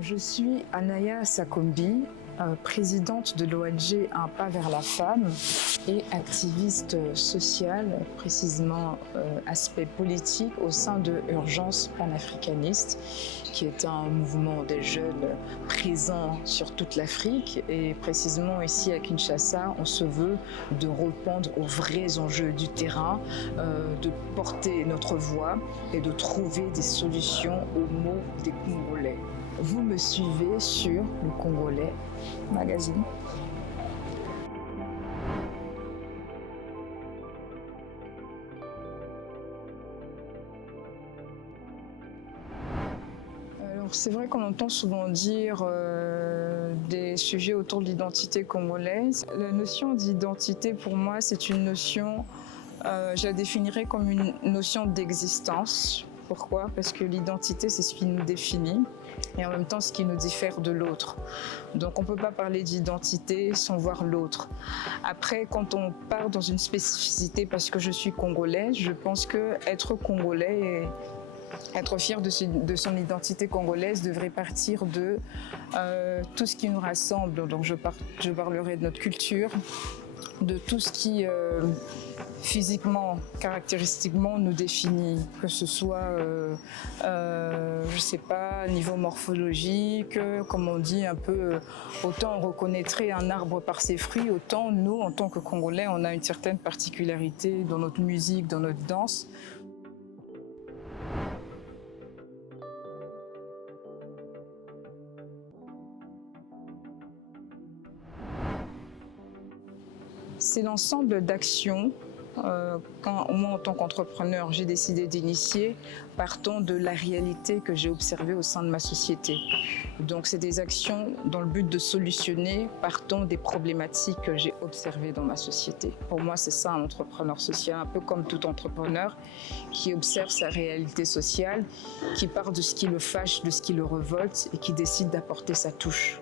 Je suis Anaya Sakombi, présidente de l'ONG Un pas vers la femme et activiste sociale, précisément aspect politique au sein de Urgence panafricaniste, qui est un mouvement des jeunes présent sur toute l'Afrique. Et précisément ici à Kinshasa, on se veut de répondre aux vrais enjeux du terrain, de porter notre voix et de trouver des solutions aux maux des Congolais. Vous me suivez sur Le Congolais Magazine. Alors c'est vrai qu'on entend souvent dire des sujets autour de l'identité congolaise. La notion d'identité pour moi c'est une notion, je la définirais comme une notion d'existence. Pourquoi? Parce que l'identité c'est ce qui nous définit et en même temps ce qui nous diffère de l'autre. Donc on ne peut pas parler d'identité sans voir l'autre. Après, quand on part dans une spécificité parce que je suis congolaise, je pense que être congolais et être fier de son identité congolaise devrait partir de tout ce qui nous rassemble. Donc je parlerai de notre culture, de tout ce qui physiquement, caractéristiquement nous définit, que ce soit, je sais pas, niveau morphologique, comme on dit un peu, autant on reconnaîtrait un arbre par ses fruits, autant nous, en tant que Congolais, on a une certaine particularité dans notre musique, dans notre danse. C'est l'ensemble d'actions quand moi en tant qu'entrepreneur j'ai décidé d'initier partant de la réalité que j'ai observée au sein de ma société. Donc c'est des actions dans le but de solutionner partant des problématiques que j'ai observées dans ma société. Pour moi c'est ça un entrepreneur social, un peu comme tout entrepreneur qui observe sa réalité sociale, qui part de ce qui le fâche, de ce qui le révolte et qui décide d'apporter sa touche.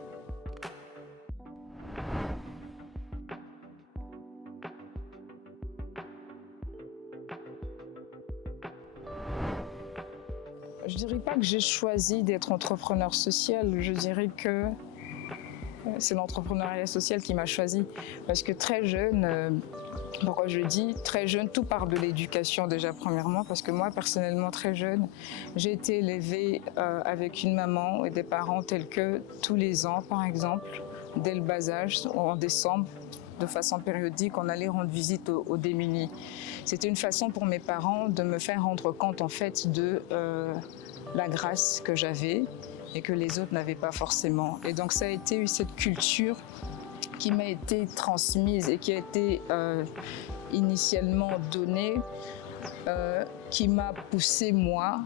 Je ne dirais pas que j'ai choisi d'être entrepreneur social, je dirais que c'est l'entrepreneuriat social qui m'a choisi. Parce que très jeune, pourquoi je dis très jeune, tout part de l'éducation déjà premièrement, parce que moi personnellement très jeune, j'ai été élevée avec une maman et des parents tels que tous les ans par exemple, dès le bas âge, en décembre, de façon périodique, on allait rendre visite aux démunis. C'était une façon pour mes parents de me faire rendre compte en fait de la grâce que j'avais et que les autres n'avaient pas forcément. Et donc ça a été cette culture qui m'a été transmise et qui a été initialement donnée, qui m'a poussée moi,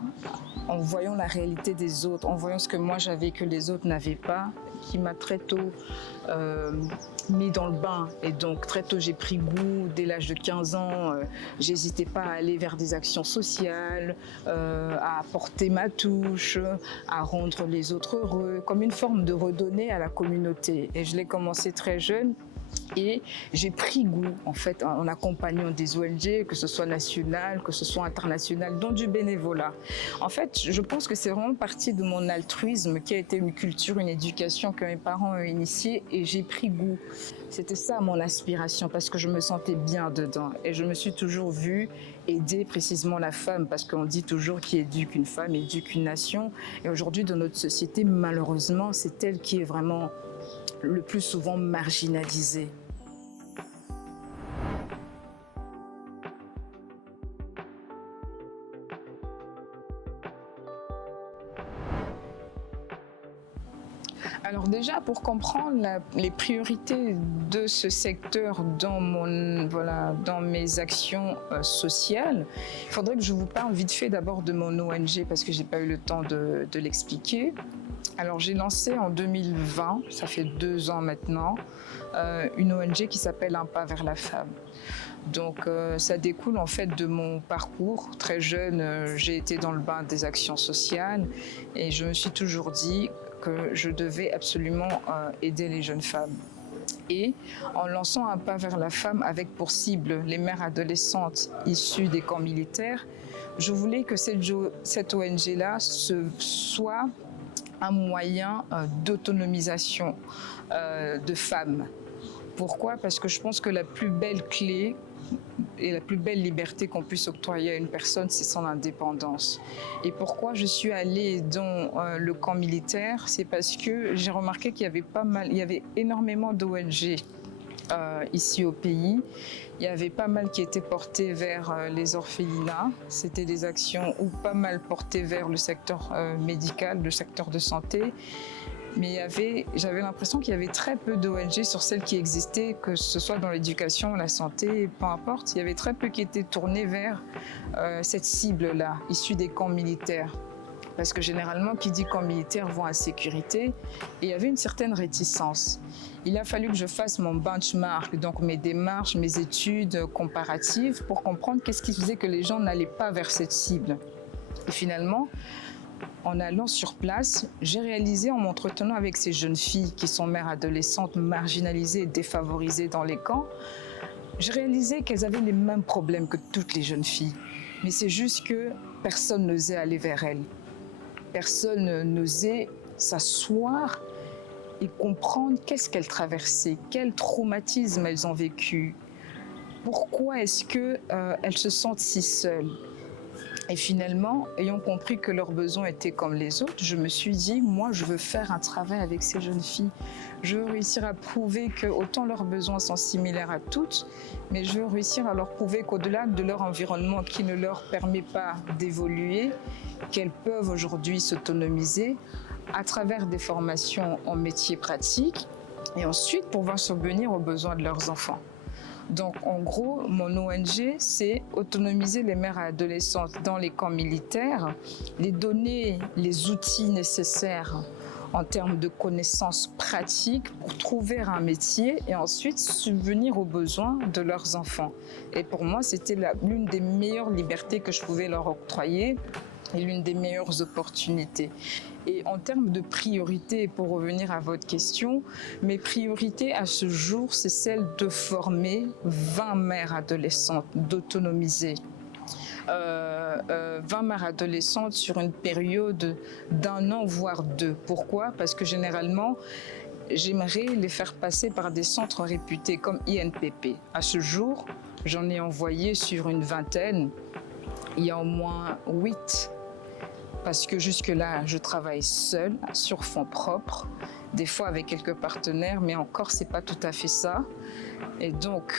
en voyant la réalité des autres, en voyant ce que moi j'avais que les autres n'avaient pas, qui m'a très tôt mis dans le bain. Et donc très tôt j'ai pris goût, dès l'âge de 15 ans, j'hésitais pas à aller vers des actions sociales, à apporter ma touche, à rendre les autres heureux, comme une forme de redonner à la communauté. Et je l'ai commencé très jeune. Et j'ai pris goût en fait en accompagnant des ONG, que ce soit nationales, que ce soit internationales, dont du bénévolat. En fait, je pense que c'est vraiment partie de mon altruisme qui a été une culture, une éducation que mes parents ont initiée et j'ai pris goût. C'était ça mon aspiration parce que je me sentais bien dedans et je me suis toujours vue aider précisément la femme parce qu'on dit toujours qui éduque une femme éduque une nation. Et aujourd'hui dans notre société, malheureusement, c'est elle qui est vraiment le plus souvent marginalisée. Alors déjà, pour comprendre les priorités de ce secteur dans mes actions sociales, il faudrait que je vous parle vite fait d'abord de mon ONG parce que je n'ai pas eu le temps de l'expliquer. Alors j'ai lancé en 2020, ça fait 2 ans maintenant, une ONG qui s'appelle Un pas vers la femme. Donc ça découle en fait de mon parcours. Très jeune, j'ai été dans le bain des actions sociales et je me suis toujours dit que je devais absolument aider les jeunes femmes. Et en lançant Un pas vers la femme avec pour cible les mères adolescentes issues des camps militaires, je voulais que cette ONG-là soit un moyen d'autonomisation de femmes. Pourquoi? Parce que je pense que la plus belle clé et la plus belle liberté qu'on puisse octroyer à une personne, c'est son indépendance. Et pourquoi je suis allée dans le camp militaire? C'est parce que j'ai remarqué qu'il y avait il y avait énormément d'ONG ici au pays. Il y avait pas mal qui étaient portés vers les orphelinats. C'était des actions ou pas mal portées vers le secteur médical, le secteur de santé. Mais j'avais l'impression qu'il y avait très peu d'ONG sur celles qui existaient, que ce soit dans l'éducation, la santé, peu importe. Il y avait très peu qui étaient tournés vers cette cible-là, issue des camps militaires. Parce que généralement, qui dit camp militaire voit insécurité, et il y avait une certaine réticence. Il a fallu que je fasse mon benchmark, donc mes démarches, mes études comparatives, pour comprendre qu'est-ce qui faisait que les gens n'allaient pas vers cette cible. Et finalement, en allant sur place, j'ai réalisé en m'entretenant avec ces jeunes filles qui sont mères adolescentes marginalisées et défavorisées dans les camps, j'ai réalisé qu'elles avaient les mêmes problèmes que toutes les jeunes filles. Mais c'est juste que personne n'osait aller vers elles. Personne n'osait s'asseoir et comprendre qu'est-ce qu'elles traversaient, quel traumatisme elles ont vécu, pourquoi est-ce qu'elles se sentent si seules. Et finalement, ayant compris que leurs besoins étaient comme les autres, je me suis dit, moi, je veux faire un travail avec ces jeunes filles. Je veux réussir à prouver que autant leurs besoins sont similaires à toutes, mais je veux réussir à leur prouver qu'au-delà de leur environnement qui ne leur permet pas d'évoluer, qu'elles peuvent aujourd'hui s'autonomiser à travers des formations en métiers pratiques et ensuite pouvoir subvenir aux besoins de leurs enfants. Donc, en gros, mon ONG, c'est autonomiser les mères adolescentes dans les camps militaires, les donner les outils nécessaires en termes de connaissances pratiques pour trouver un métier et ensuite subvenir aux besoins de leurs enfants. Et pour moi, c'était l'une des meilleures libertés que je pouvais leur octroyer et l'une des meilleures opportunités. Et en termes de priorité, pour revenir à votre question, mes priorités à ce jour, c'est celle de former 20 mères adolescentes, d'autonomiser 20 mères adolescentes sur une période d'1 an, voire 2. Pourquoi? Parce que généralement, j'aimerais les faire passer par des centres réputés comme INPP. À ce jour, j'en ai envoyé sur une vingtaine. Il y a au moins 8. Parce que jusque-là, je travaille seule, sur fonds propres, des fois avec quelques partenaires, mais encore, c'est pas tout à fait ça. Et donc,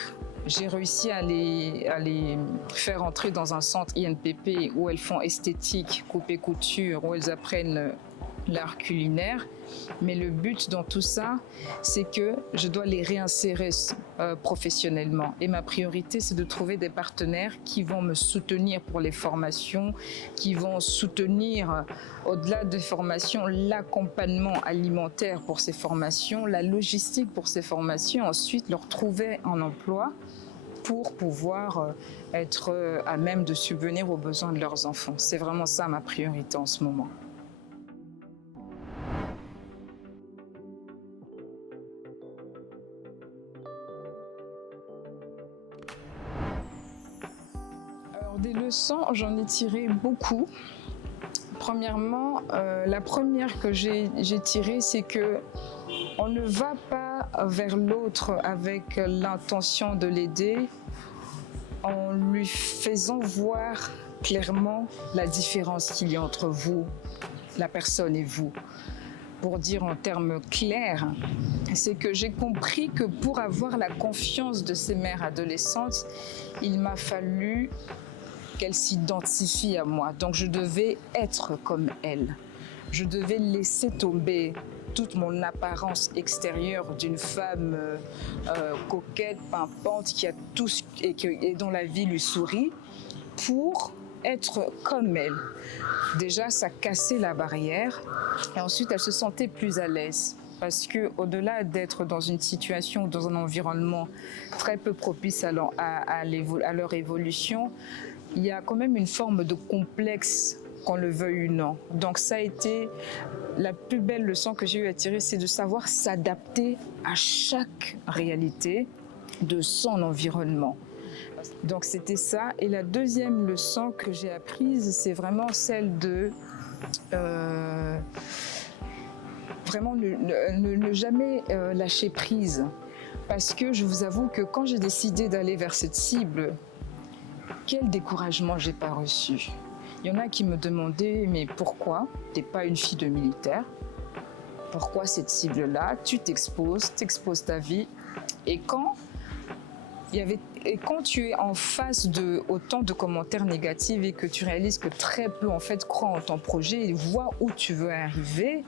j'ai réussi à les faire entrer dans un centre INPP où elles font esthétique, coupe et couture, où elles apprennent l'art culinaire. Mais le but dans tout ça, c'est que je dois les réinsérer professionnellement. Et ma priorité, c'est de trouver des partenaires qui vont me soutenir pour les formations, qui vont soutenir, au-delà des formations, l'accompagnement alimentaire pour ces formations, la logistique pour ces formations, ensuite leur trouver un emploi pour pouvoir être à même de subvenir aux besoins de leurs enfants. C'est vraiment ça ma priorité en ce moment. Des leçons, j'en ai tiré beaucoup. Premièrement, la première que j'ai tirée, c'est que on ne va pas vers l'autre avec l'intention de l'aider en lui faisant voir clairement la différence qu'il y a entre vous, la personne et vous. Pour dire en termes clairs, c'est que j'ai compris que pour avoir la confiance de ces mères adolescentes, il m'a fallu qu'elle s'identifie à moi. Donc je devais être comme elle. Je devais laisser tomber toute mon apparence extérieure d'une femme coquette, pimpante, qui a tout et dont la vie lui sourit, pour être comme elle. Déjà, ça cassait la barrière et ensuite elle se sentait plus à l'aise. Parce que au-delà d'être dans une situation, dans un environnement très peu propice à leur évolution, il y a quand même une forme de complexe, qu'on le veuille ou non. Donc ça a été la plus belle leçon que j'ai eu à tirer, c'est de savoir s'adapter à chaque réalité de son environnement. Donc c'était ça. Et la deuxième leçon que j'ai apprise, c'est vraiment celle de vraiment ne jamais lâcher prise. Parce que je vous avoue que quand j'ai décidé d'aller vers cette cible, quel découragement j'ai pas reçu. Il y en a qui me demandaient, mais pourquoi t'es pas une fille de militaire? Pourquoi cette cible-là? Tu t'exposes ta vie. Et quand tu es en face de autant de commentaires négatifs et que tu réalises que très peu en fait croient en ton projet et voient où tu veux arriver,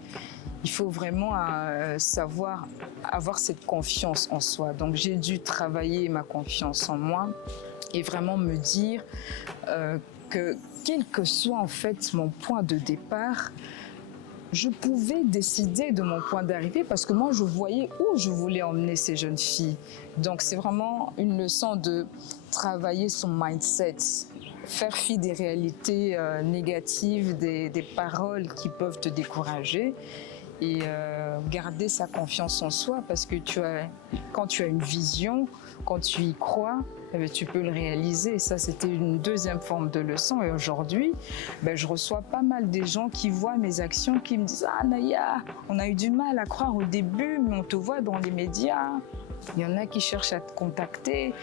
il faut vraiment savoir avoir cette confiance en soi. Donc j'ai dû travailler ma confiance en moi et vraiment me dire que quel que soit en fait mon point de départ, je pouvais décider de mon point d'arrivée parce que moi je voyais où je voulais emmener ces jeunes filles. Donc c'est vraiment une leçon de travailler son mindset, faire fi des réalités négatives, des paroles qui peuvent te décourager et garder sa confiance en soi parce que quand tu as une vision, quand tu y crois, eh bien, tu peux le réaliser. Ça, c'était une deuxième forme de leçon. Et aujourd'hui, je reçois pas mal des gens qui voient mes actions, qui me disent « Ah Naya, on a eu du mal à croire au début, mais on te voit dans les médias. » Il y en a qui cherchent à te contacter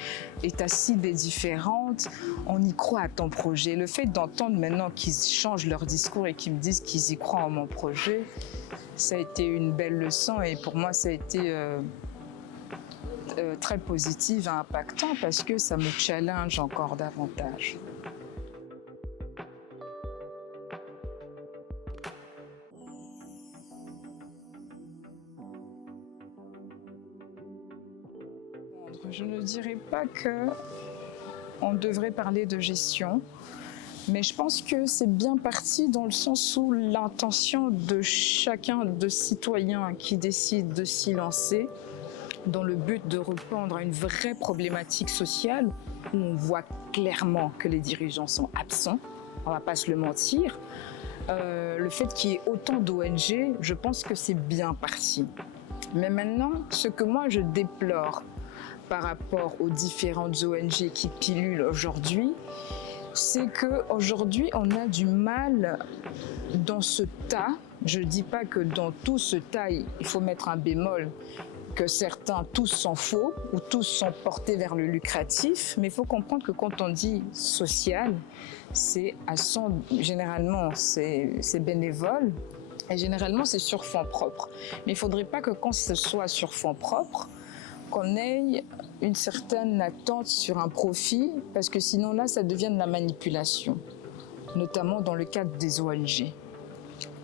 et ta cible est différente. On y croit à ton projet. Le fait d'entendre maintenant qu'ils changent leur discours et qu'ils me disent qu'ils y croient en mon projet, ça a été une belle leçon et pour moi, ça a été très positif et impactant parce que ça me challenge encore davantage. Je ne dirais pas qu'on devrait parler de gestion, mais je pense que c'est bien parti dans le sens où l'intention de chacun de citoyens qui décide de s'y lancer dans le but de répondre à une vraie problématique sociale où on voit clairement que les dirigeants sont absents, on ne va pas se le mentir. Le fait qu'il y ait autant d'ONG, je pense que c'est bien parti. Mais maintenant, ce que moi je déplore par rapport aux différentes ONG qui pilulent aujourd'hui, c'est qu'aujourd'hui, on a du mal dans ce tas. Je ne dis pas que dans tout ce tas, il faut mettre un bémol, que certains, tous sont faux ou tous sont portés vers le lucratif. Mais il faut comprendre que quand on dit social, généralement, c'est bénévole et généralement, c'est sur fonds propres. Mais il ne faudrait pas que quand ce soit sur fonds propres, qu'on ait une certaine attente sur un profit, parce que sinon là, ça devient de la manipulation, notamment dans le cadre des ONG.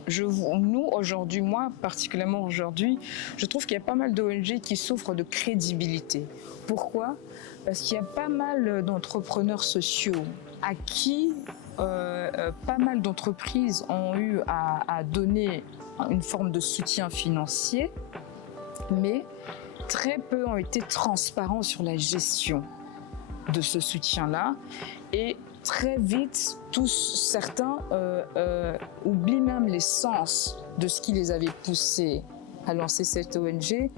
Nous, aujourd'hui, moi, particulièrement aujourd'hui, je trouve qu'il y a pas mal d'ONG qui souffrent de crédibilité. Pourquoi? Parce qu'il y a pas mal d'entrepreneurs sociaux à qui pas mal d'entreprises ont eu à donner une forme de soutien financier, mais très peu ont été transparents sur la gestion de ce soutien-là et très vite, certains oublient même l'essence de ce qui les avait poussés à lancer cette ONG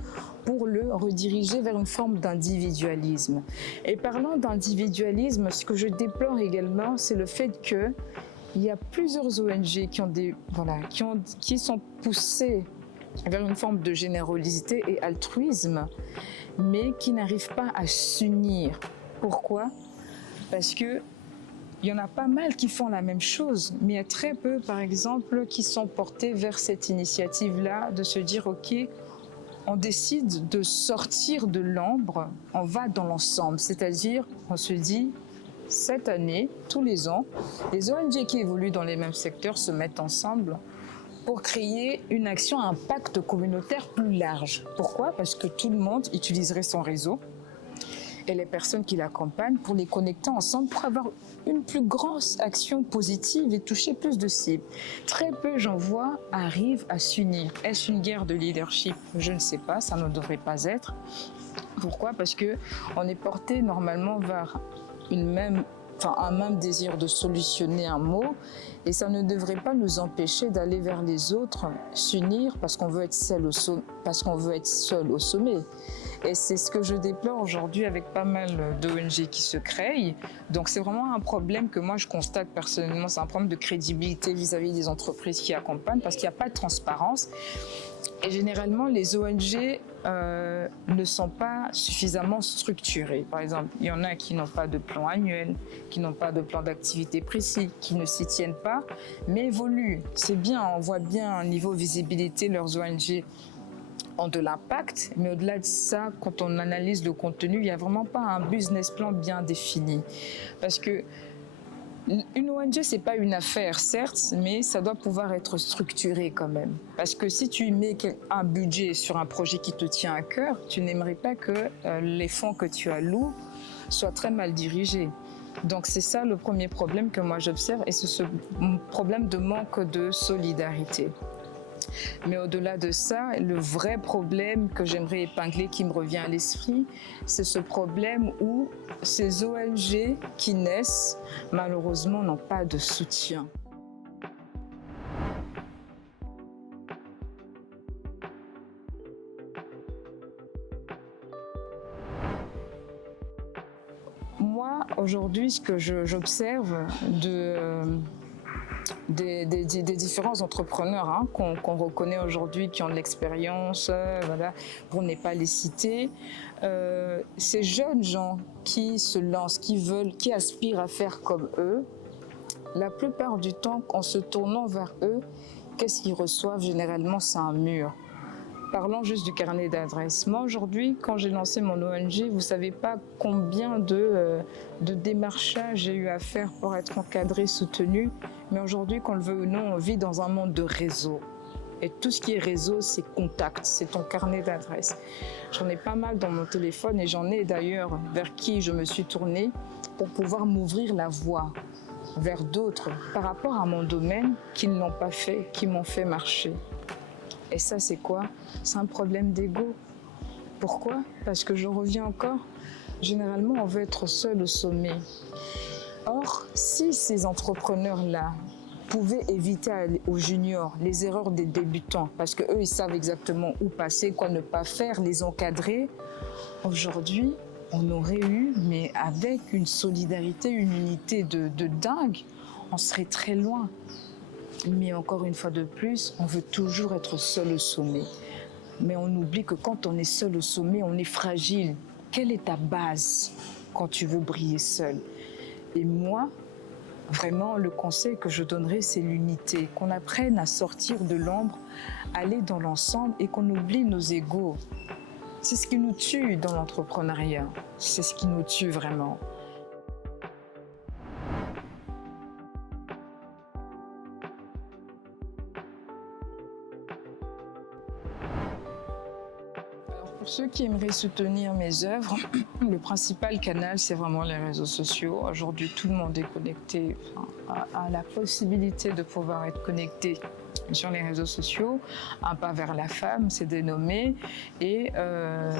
pour le rediriger vers une forme d'individualisme. Et parlant d'individualisme, ce que je déplore également, c'est le fait qu'il y a plusieurs ONG qui sont poussées vers une forme de générosité et altruisme, mais qui n'arrivent pas à s'unir. Pourquoi? Parce que il y en a pas mal qui font la même chose, mais il y a très peu, par exemple, qui sont portés vers cette initiative-là, de se dire, OK, on décide de sortir de l'ombre, on va dans l'ensemble. C'est-à-dire, on se dit, cette année, tous les ans, les ONG qui évoluent dans les mêmes secteurs se mettent ensemble pour créer une action à impact communautaire plus large. Pourquoi? Parce que tout le monde utiliserait son réseau et les personnes qui l'accompagnent pour les connecter ensemble pour avoir une plus grosse action positive et toucher plus de cibles. Très peu, j'en vois, arrivent à s'unir. Est-ce une guerre de leadership? Je ne sais pas, ça ne devrait pas être. Pourquoi? Parce qu'on est porté normalement vers un même désir de solutionner un mot et ça ne devrait pas nous empêcher d'aller vers les autres, s'unir parce qu'on veut être seul au sommet. Et c'est ce que je déplore aujourd'hui avec pas mal d'ONG qui se créent. Donc c'est vraiment un problème que moi je constate personnellement, c'est un problème de crédibilité vis-à-vis des entreprises qui accompagnent parce qu'il n'y a pas de transparence. Et généralement, les ONG ne sont pas suffisamment structurées. Par exemple, il y en a qui n'ont pas de plan annuel, qui n'ont pas de plan d'activité précis, qui ne s'y tiennent pas, mais évoluent. C'est bien, on voit bien au niveau visibilité, leurs ONG ont de l'impact, mais au-delà de ça, quand on analyse le contenu, il n'y a vraiment pas un business plan bien défini. Parce que une ONG, ce n'est pas une affaire, certes, mais ça doit pouvoir être structuré quand même. Parce que si tu mets un budget sur un projet qui te tient à cœur, tu n'aimerais pas que les fonds que tu alloues soient très mal dirigés. Donc c'est ça le premier problème que moi j'observe, et c'est ce problème de manque de solidarité. Mais au-delà de ça, le vrai problème que j'aimerais épingler, qui me revient à l'esprit, c'est ce problème où ces ONG qui naissent, malheureusement, n'ont pas de soutien. Moi, aujourd'hui, ce que j'observe des différents entrepreneurs qu'on reconnaît aujourd'hui, qui ont de l'expérience, voilà, pour ne pas les citer. Ces jeunes gens qui se lancent, qui aspirent à faire comme eux, la plupart du temps, en se tournant vers eux, qu'est-ce qu'ils reçoivent? Généralement, c'est un mur. Parlons juste du carnet d'adresses. Moi, aujourd'hui, quand j'ai lancé mon ONG, vous ne savez pas combien de démarchages j'ai eu à faire pour être encadré, soutenu. Mais aujourd'hui, qu'on le veut ou non, on vit dans un monde de réseau. Et tout ce qui est réseau, c'est contact, c'est ton carnet d'adresses. J'en ai pas mal dans mon téléphone, et j'en ai d'ailleurs vers qui je me suis tournée pour pouvoir m'ouvrir la voie vers d'autres par rapport à mon domaine qui ne l'ont pas fait, qui m'ont fait marcher. Et ça, c'est quoi? C'est un problème d'ego. Pourquoi? Parce que je reviens encore, généralement, on veut être seul au sommet. Or, si ces entrepreneurs-là pouvaient éviter aux juniors les erreurs des débutants, parce qu'eux, ils savent exactement où passer, quoi ne pas faire, les encadrer, aujourd'hui, on aurait eu, mais avec une solidarité, une unité de dingue, on serait très loin. Mais encore une fois de plus, on veut toujours être seul au sommet. Mais on oublie que quand on est seul au sommet, on est fragile. Quelle est ta base quand tu veux briller seul? Et moi, vraiment, le conseil que je donnerais, c'est l'unité. Qu'on apprenne à sortir de l'ombre, aller dans l'ensemble, et qu'on oublie nos égos. C'est ce qui nous tue dans l'entrepreneuriat. C'est ce qui nous tue vraiment. Pour ceux qui aimeraient soutenir mes œuvres, le principal canal, c'est vraiment les réseaux sociaux. Aujourd'hui, tout le monde est connecté, a la possibilité de pouvoir être connecté sur les réseaux sociaux. Un pas vers la femme, c'est dénommé. Et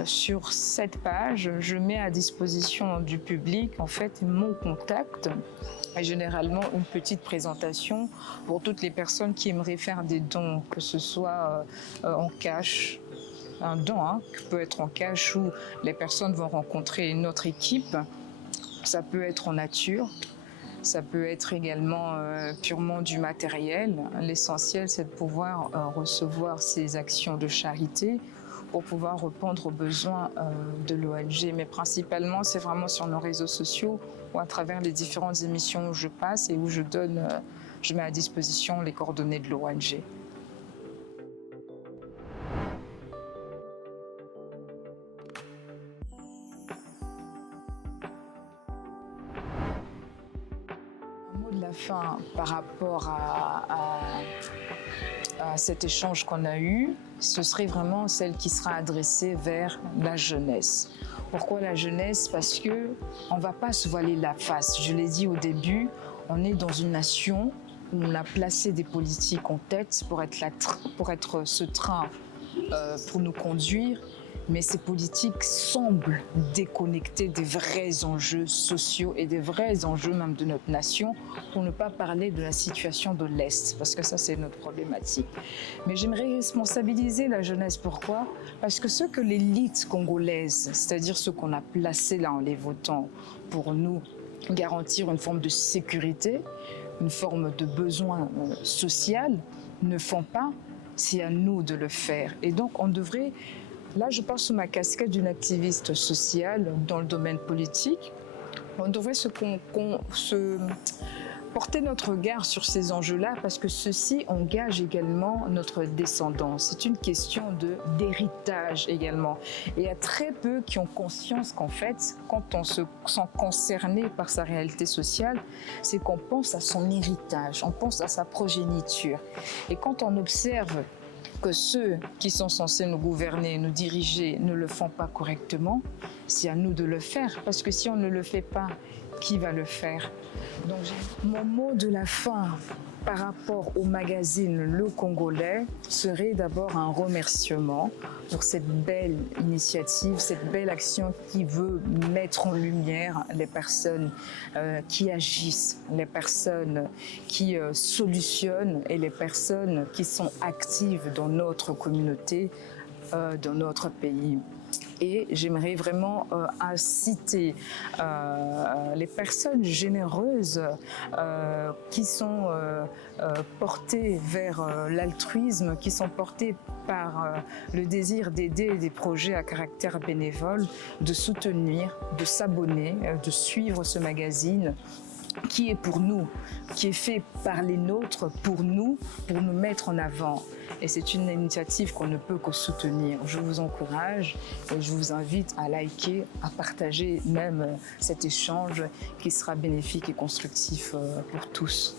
sur cette page, je mets à disposition du public, en fait, mon contact. Et généralement, une petite présentation pour toutes les personnes qui aimeraient faire des dons, que ce soit en cash, un don qui peut être en cash, où les personnes vont rencontrer une autre équipe. Ça peut être en nature, ça peut être également purement du matériel. L'essentiel, c'est de pouvoir recevoir ces actions de charité pour pouvoir répondre aux besoins de l'ONG. Mais principalement, c'est vraiment sur nos réseaux sociaux ou à travers les différentes émissions où je passe et où je mets à disposition les coordonnées de l'ONG. De la fin par rapport à cet échange qu'on a eu, ce serait vraiment celle qui sera adressée vers la jeunesse. Pourquoi la jeunesse? Parce que on va pas se voiler la face. Je l'ai dit au début, on est dans une nation où on a placé des politiques en tête pour être ce train pour nous conduire. Mais ces politiques semblent déconnectées des vrais enjeux sociaux et des vrais enjeux même de notre nation, pour ne pas parler de la situation de l'Est, parce que ça c'est notre problématique. Mais j'aimerais responsabiliser la jeunesse. Pourquoi? Parce que ce que l'élite congolaise, c'est-à-dire ceux qu'on a placés là en les votant pour nous garantir une forme de sécurité, une forme de besoin social, ne font pas, c'est à nous de le faire. Et donc on devrait, là je parle sous ma casquette d'une activiste sociale dans le domaine politique, on devrait porter notre regard sur ces enjeux-là, parce que ceci engage également notre descendance. C'est une question d'héritage également. Et il y a très peu qui ont conscience qu'en fait, quand on se sent concerné par sa réalité sociale, c'est qu'on pense à son héritage, on pense à sa progéniture. Et quand on observe que ceux qui sont censés nous gouverner, nous diriger, ne le font pas correctement, c'est à nous de le faire. Parce que si on ne le fait pas, qui va le faire? Donc, mon mot de la fin par rapport au magazine Le Congolais serait d'abord un remerciement pour cette belle initiative, cette belle action qui veut mettre en lumière les personnes qui agissent, les personnes qui solutionnent et les personnes qui sont actives dans notre communauté, dans notre pays. Et j'aimerais vraiment inciter les personnes généreuses qui sont portées vers l'altruisme, qui sont portées par le désir d'aider des projets à caractère bénévole, de soutenir, de s'abonner, de suivre ce magazine qui est pour nous, qui est fait par les nôtres pour nous mettre en avant. Et c'est une initiative qu'on ne peut que soutenir. Je vous encourage et je vous invite à liker, à partager même cet échange qui sera bénéfique et constructif pour tous.